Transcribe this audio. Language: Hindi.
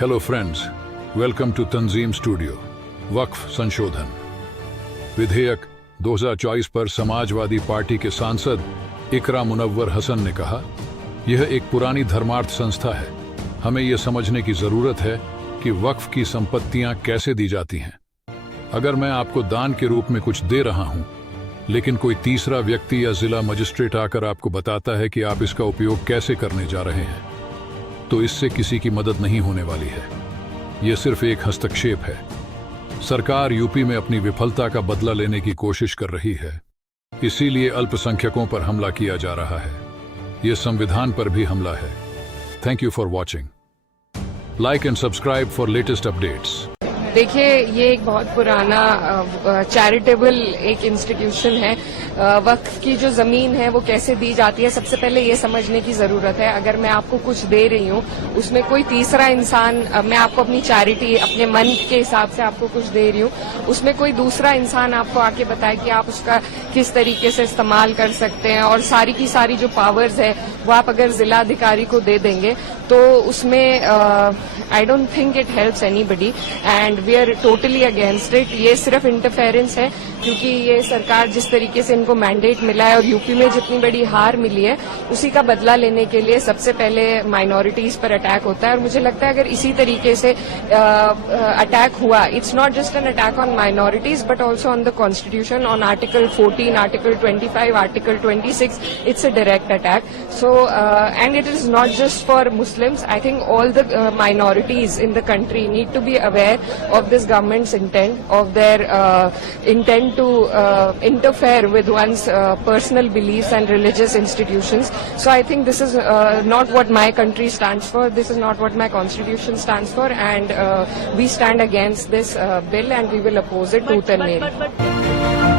Hello friends, welcome to Tanzeem studio. वक्फ संशोधन विधेयक 2024 पर समाजवादी पार्टी के सांसद इकरा मुनव्वर हसन ने कहा, यह एक पुरानी धर्मार्थ संस्था है। हमें यह समझने की जरूरत है कि वक्फ की संपत्तियां कैसे दी जाती हैं। अगर मैं आपको दान के रूप में कुछ दे रहा हूं, लेकिन कोई तीसरा व्यक्ति या जिला मजिस्ट्रेट आकर आपको बताता है कि आप इसका उपयोग कैसे करने जा रहे हैं, तो इससे किसी की मदद नहीं होने वाली है। यह सिर्फ एक हस्तक्षेप है। सरकार यूपी में अपनी विफलता का बदला लेने की कोशिश कर रही है, इसीलिए अल्पसंख्यकों पर हमला किया जा रहा है। यह संविधान पर भी हमला है। Thank you for watching. Like and subscribe for latest updates. देखिए, ये एक बहुत पुराना चैरिटेबल एक इंस्टीट्यूशन है। वक्फ की जो जमीन है वो कैसे दी जाती है, सबसे पहले ये समझने की जरूरत है। अगर मैं आपको कुछ दे रही हूँ, उसमें कोई तीसरा इंसान, मैं आपको अपनी चैरिटी अपने मन के हिसाब से आपको कुछ दे रही हूँ, उसमें कोई दूसरा इंसान आपको आके बताए कि आप उसका किस तरीके से इस्तेमाल कर सकते हैं, और सारी की सारी जो पावर्स है वो आप अगर जिला अधिकारी को दे देंगे, तो उसमें I don't think it helps anybody and we are totally against it. ये सिर्फ इंटरफेरेंस है, क्योंकि ये सरकार जिस तरीके से इनको मैंडेट मिला है और यूपी में जितनी बड़ी हार मिली है, उसी का बदला लेने के लिए सबसे पहले माइनॉरिटीज पर अटैक होता है। और मुझे लगता है अगर इसी तरीके से अटैक हुआ, it's not just an attack on minorities but also on the constitution, on article 14, article 25, article 26, it's a direct attack. So and it is not just for Muslims. I think all the minorities in the country need to be aware of this government's intent, of their intent to interfere with one's personal beliefs and religious institutions. So I think this is not what my country stands for. This is not what my constitution stands for, and we stand against this bill and we will oppose it tooth and nail.